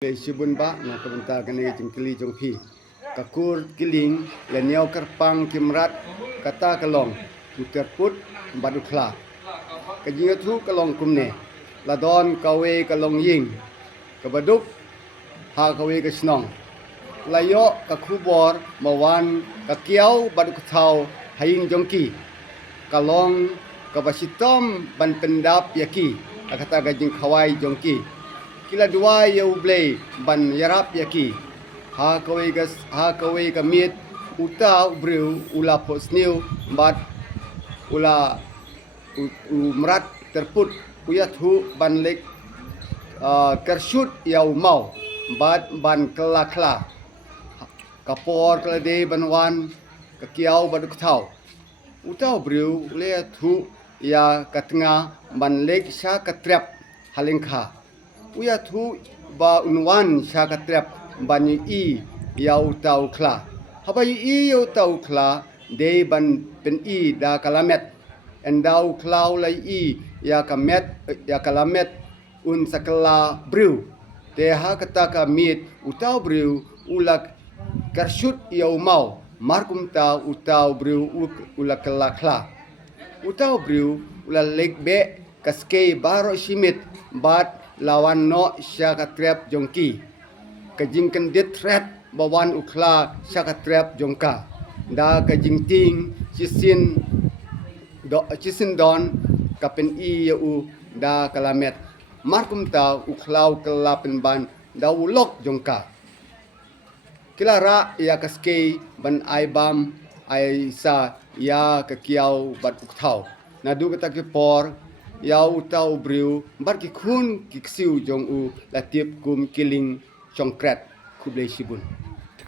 Le sibun ba na kabenta kene jengkili jongpi kakur kiling le niau kerpang kimrat kata kalong uterput badukla kajinga thu kalong kumne ladon kawe kalong ying kabaduk ha kawe kasnong layo kakubor mawan kakiau baduk thau haing jongki kalong kabasitom ban pendap yaki kata gajing khawai jongki kila dua yau blay ban yarap yaki ha kawe kamit uta ubreu ula posniu bat ula umrat terput uyat hu ban lek kershut yau mau bat ban kela kapor kelade banwan kakiau baduk thau uta ubreu le thu ya katnga ban lek sha katrap halengkha uya thu ba unwan syakatrap bani i yau tau kla habai i yau tau kla de ban pen i da kalamet endau klau lai i ya kalamet un sakala brew te ha kata ka mit utau brew ulak karshut yau mau markum ta utau brew ula kala kla utau brew ula legbe kaske baro simit bat lawan no syakatrap jongki kajingkan dit threat bawan ukla syakatrap jongka da kajingting cisin don kapen i u da kalamet markum ta uklau kelapen ban da ulok jongka kilara ya kaske ban aibam aisa ya kakiau bat ukthau nadu kata ke por yau tau brew bar ki khun ki siu jong u latip kum kiling chongkret kublai sibun